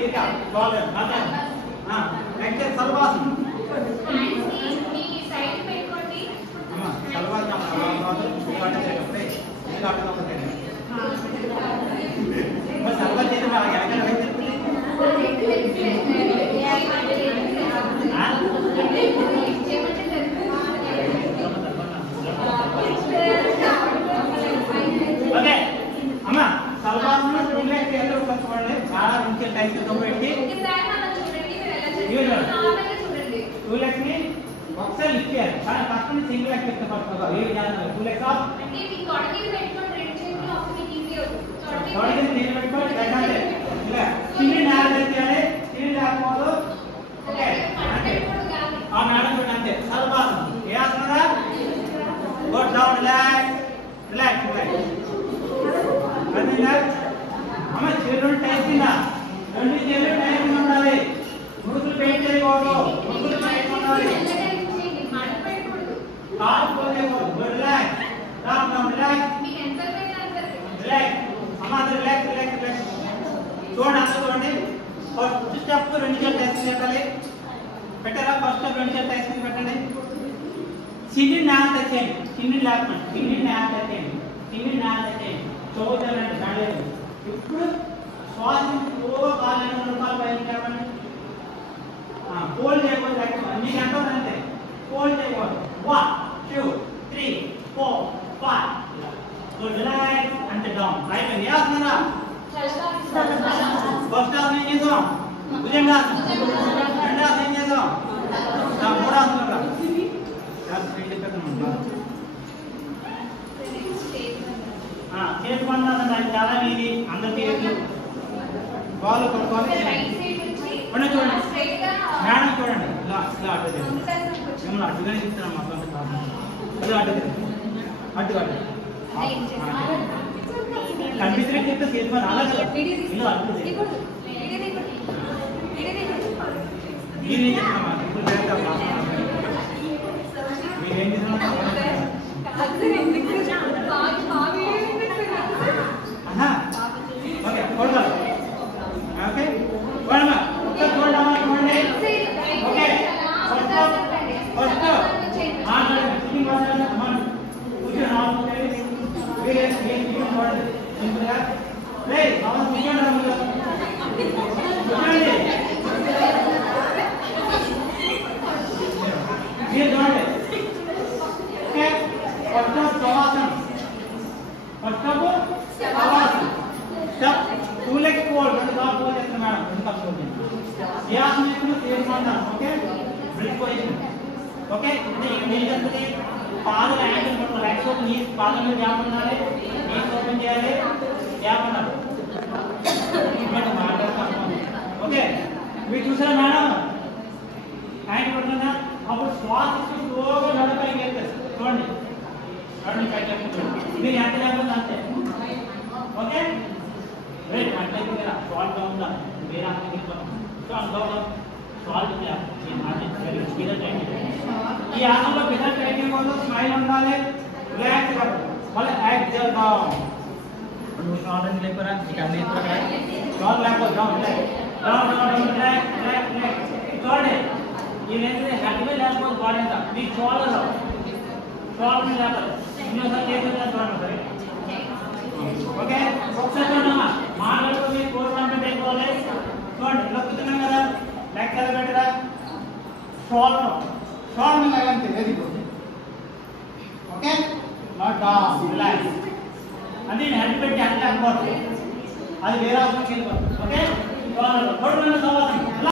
దీర్ఘ షోల్డర్ అదే next సల్వాసన సల్వాసన సల్వాసన okay అమ్మా సల్వాసన చూడలేక ఎదురు చూడండి చాలా మంచి టైప్ పెట్టి టూ లెక్స్ ని ఒకసారి ఇచ్చారు కానీ ఫస్ట్ సింగిల్ లెక్స్ చెప్తే పడుతుందా ఏ విధానం టూ లెక్స్ ఆఫ్ పెట్టుకోండి ఇలా చిన్ని నాలుగు చిన్ని లేకపోదు ఓకే అంటే ఆ మేడం చూడండి అంతే సల్వాసన ఏ ఆసనరా go down relax relax relax అమ్మ చేతులు టైట్ కింద రెండు చేతులు టైట్ కింద ఉండాలి ముడుకులు పెయింట్ చేయకూడదు ముడుకులు టైట్ ఉండాలి కాలు పోలేకూడదు relax down down relax relax అమ్మ రిలాక్స్ రిలాక్స్ రిలాక్స్ చూడండి అంతా చూడండి ఫస్ట్ స్టెప్ రెండు చేతులు టైట్ పెట్టాలి పెట్టారా ఫస్ట్ స్టెప్ రెండు చేతులు టైట్ పెట్టండి చిన్ని నాలుగు తెచ్చేయండి చిన్ని లేకపోండి చిన్ని నాలుగు తెచ్చేయండి చిన్ని నాలుగు తెచ్చేయండి చదువుతానంటే రాలేదు ఇప్పుడు శ్వాస కాలు 2 రూపాయలు పైకి చెప్పండి ఫోల్డ్ చేయకూడదు అన్ని గంటలు అంతే ఫోల్డ్ చేయకూడదు 1 2 3 4 5 రిలాక్స్ అంతే డౌన్ అయిపోయింది వేస్తున్నారా ఫస్ట్ ఆసనం ఏం చేద్దాం భుజంగాసనం రెండో ఆసనం ఏం చేద్దాం మూడో ఆసనం చేసుకోండి చాలా ఇది అందరికీ బాల్ కొట్టుకోవాలి చూడండి మేడం చూడండి ఇలా ఇలా అడ్డు మిమ్మల్ని అడ్డుగానే ఇస్తున్నాం మొత్తం ఇలా అడ్డు అడ్డు అడ్డు కనిపించలే చెప్తే చేసుకోండి అలా ఇలా అడ్డు ఇది చెప్తామా ఇప్పుడు చేస్తామా మీరేం చేస్తున్నారు ఓకే కొడదాం ఓకే కొడమా కొడమా చూడండి ఓకే ఫస్ట్ మాట్లాడండి సిట్టింగ్ మాట్లాడండి అమ్మ కూర్చొని మాట్లాడండి వేరే చూడండి సింపుల్గా రే అమ్మ కూర్చోండి కూర్చోండి మీరు చూడండి ఓకే ఫస్ట్ శవాసనం ఫస్ట్ శవాసనం స్టెప్ టూ లెగ్స్ ఫోల్డ్ రెండు కాలు ఫోల్డ్ చేస్తాం మేడం రెండు కాలు ఫోల్డ్ చేస్తాం ఏ ఆసనం చేస్తున్నా సేమ్ చేద్దాం ఓకే బ్రిడ్ పొజిషన్ ఓకే మీరు చేస్తుంది పాదం యాంగిల్ పట్టుకోవాలి రైట్ ఫుట్ నీ పాదం మీద గ్యాప్ ఉండాలి నీస్ ఓపెన్ చేయాలి గ్యాప్ ఉండాలి మేడం మాట్లాడతాం ఓకే మీరు చూసారా మేడం యాంగిల్ పట్టుకున్నా అప్పుడు శ్వాస స్లోగా నడపైకి వెళ్తారు చూడండి నడుము పైకి వెళ్తుంది మీరు ఎంత లేకపోతే అంతే ఓకే రైట్ అట్లయితే మీరు షార్ట్ గా ఉందా వేరే అర్థం షార్ట్ గా షార్ట్ ఈ ఆసనంలో బిగినర్ ట్రైనింగ్ కోసం స్మైల్ ఉండాలి రిలాక్స్ మళ్ళీ ఎక్సెల్ డౌన్ షార్ట్ లేకపోరా మీకు అన్ని షార్ట్ లేకపోతే down down down relax relax relax చూడండి ఇదేంటంటే హెడ్ మీద లేకపోతే బాడీ అంతా మీ షోల్డర్ మీద లేకపోతే ఇంకోసారి చేతులు చూడండి ఓకే ఒకసారి చూడండి మాట్లాడుతుంది కోర్స్ కంప్లీట్ అయిపోవాలి చూడండి ఇలా కూర్చున్నాం కదా లెక్క ఎలా పెట్టరా షోల్డర్ మీద అంతే very good okay not down relax అంటే హెడ్ పెట్టి అట్లా అనుకోవచ్చు అది వేరే అవసరం వెళ్ళిపోతుంది ఓకే షోల్డర్